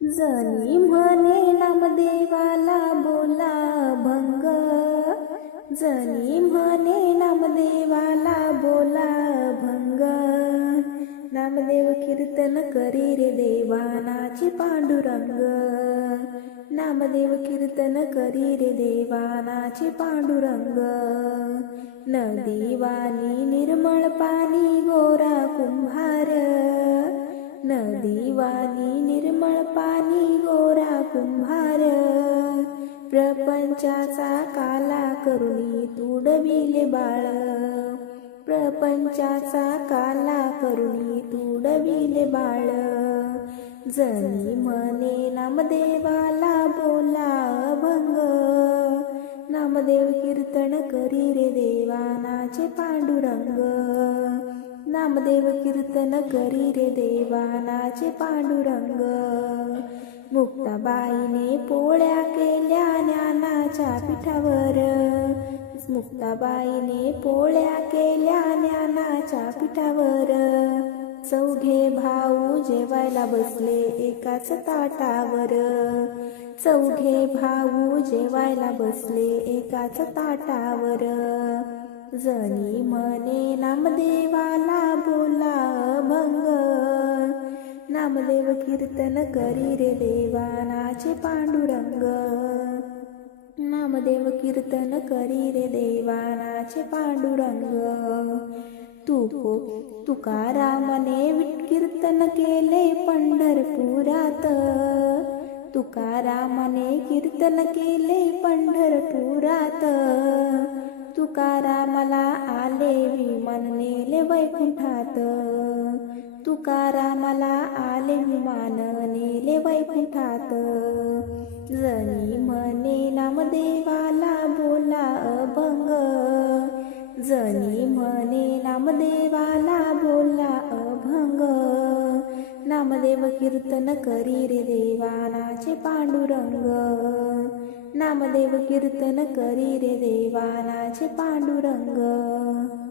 जनी म्हणे नामदेवाला बोला भंग जनी म्हणे नामदेवाला बोला भंग नामदेव कीर्तन करी रे देवानाचे पांडुरंग नामदेव कीर्तन करी रे देवानाचे पांडुरंग नदीवाली निर्मळ पाणी गोरा कुंभार कुंभार प्रपंचाचा काला करुणी तुडविले बाळ. प्रपंचाचा काला करुणी तुडविले बाळ. जनी म्हणे नामदेवाला बोला भंग नामदेव कीर्तन करी रे देवानाचे पांडुरंग. नामदेव कीर्तन करी रे देवानाचे पांडुरंग. मुक्ताबाईने पोळ्या केल्या ज्ञानाच्या पिठावर. मुक्ताबाईने पोळ्या केल्या ज्ञानाच्या पिठावर. चौघे भाऊ जेवायला बसले एकाच ताटावर. चौघे भाऊ जेवायला बसले एकाच ताटावर. जणी मने नामदेवाला बोल नामदेव कीर्तन करी रे देवानाचे पांडुरंग नामदेव कीर्तन करी रे देवानाचे पांडुरंग तुको तुकारामने विट कीर्तन केले पंढरपुरात तुकारामने कीर्तन केले पंढरपुरात? तुकारामाला आले विमान नेले वैकुंठात. तुकारामाला आले विमान नेले वैकुंठात. जनी म्हणे नामदेवाला बोला अभंग. जनी म्हणे नामदेवाला बोला अभंग. नामदेव कीर्तन करी रे देवानाचे पांडुरंग. नामदेव कीर्तन करी रे देवानाचे पांडुरंग.